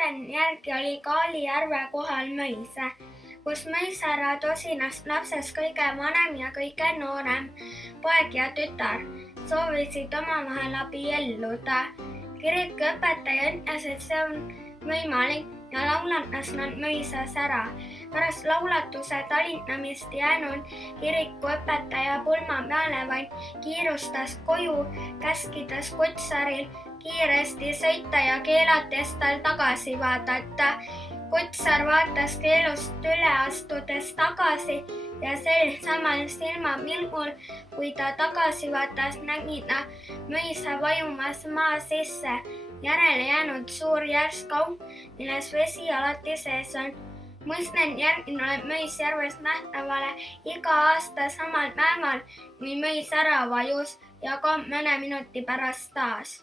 muisten järgi oli Kaali järve kohal mõis, kus mõisära tosinast lapsest kõige vanem ja kõige noorem poeg ja tütar soovisid omavahel abielluda. Kiriku õpetaja ütles, et see on võimalik ja laulatas nad mõisas ära. Pärast laulatuse talinamist jäänud kiriku õpetaja pulma peale vaid kiirustas koju, käskides kutsaril kiiresti sõita ja keelates tal tagasi vaadata. Kutsar vaatas keelust üle astudes tagasi ja sel samal silmapilgul, kui ta tagasi vaatas, nägi ta mõisa vajumas maa sisse. Järele jäänud suur järsk auk, milles vesi alati sees on. Muisten järgi tuleb mõis järvest nähtavale iga aasta samal päeval, kui mõis ära vajus ja kaob mõne minuti pärast taas.